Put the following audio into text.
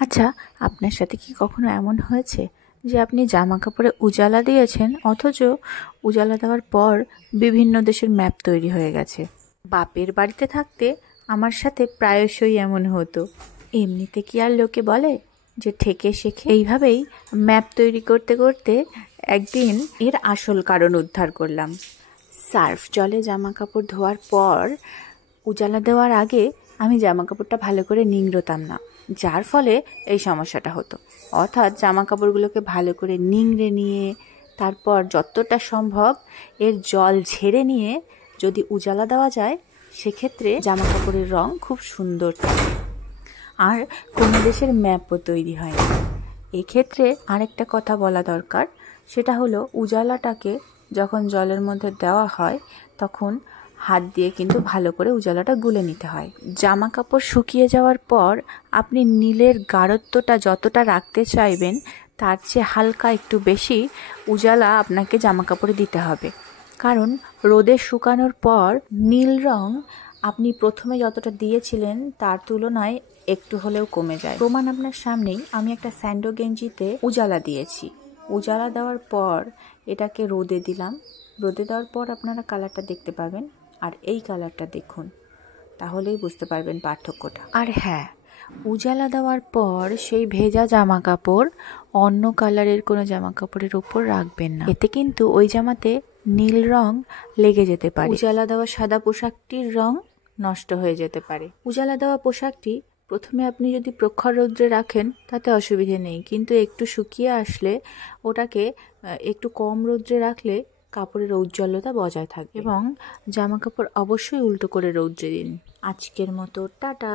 আচ্ছা, আপনার সাথে কি কখনো এমন হয়েছে যে আপনি জামা কাপড়ে উজালা দিয়েছেন, অথচ উজালা দেওয়ার পর বিভিন্ন দেশের ম্যাপ তৈরি হয়ে গেছে? বাপের বাড়িতে থাকতে আমার সাথে প্রায়শই এমন হতো। এমনিতে কি আর লোকে বলে যে ঠেকে শেখে? এইভাবেই ম্যাপ তৈরি করতে করতে একদিন এর আসল কারণ উদ্ধার করলাম। সার্ফ জলে জামা কাপড় ধোয়ার পর উজালা দেওয়ার আগে আমি জামা কাপড়টা ভালো করে নিংড়তাম না, যার ফলে এই সমস্যাটা হতো। অর্থাৎ জামা কাপড়গুলোকে ভালো করে নিংড়ে নিয়ে তারপর যতটা সম্ভব এর জল ঝেড়ে নিয়ে যদি উজালা দেওয়া যায়, সেক্ষেত্রে জামা কাপড়ের রং খুব সুন্দর থাকে আর কোনো দেশের ম্যাপও তৈরি হয় না। এক্ষেত্রে আরেকটা কথা বলা দরকার, সেটা হলো উজালাটাকে যখন জলের মধ্যে দেওয়া হয় তখন হাত দিয়ে কিন্তু ভালো করে উজালাটা গুলে নিতে হয়। জামা কাপড় শুকিয়ে যাওয়ার পর আপনি নীলের গাঢ়ত্বটা যতটা রাখতে চাইবেন তার চেয়ে হালকা একটু বেশি উজালা আপনাকে জামা কাপড়ে দিতে হবে, কারণ রোদে শুকানোর পর নীল রং আপনি প্রথমে যতটা দিয়েছিলেন তার তুলনায় একটু হলেও কমে যায়। প্রমাণ আপনার সামনেই, আমি একটা স্যান্ডো গেঞ্জিতে উজালা দিয়েছি। উজালা দেওয়ার পর এটাকে রোদে দিলাম। রোদে দেওয়ার পর আপনারা কালারটা দেখতে পাবেন, আর এই কালারটা দেখুন, তাহলেই বুঝতে পারবেন পার্থক্যটা। আর হ্যাঁ, উজালা দেওয়ার পর সেই ভেজা জামা কাপড় অন্য কালারের কোনো জামা কাপড়ের উপর রাখবেন না, এতে কিন্তু ওই জামাতে নীল রং লেগে যেতে পারে। উজালা দেওয়া সাদা পোশাকটির রং নষ্ট হয়ে যেতে পারে। উজালা দেওয়া পোশাকটি প্রথমে আপনি যদি প্রখর রৌদ্রে রাখেন তাতে অসুবিধে নেই, কিন্তু একটু শুকিয়ে আসলে ওটাকে একটু কম রৌদ্রে রাখলে কাপড়ের ঔজ্জ্বল্যতা বজায় থাকবে। এবং জামা কাপড় অবশ্যই উল্টো করে রৌদ্রে দিন। আজকের মতো টাটা।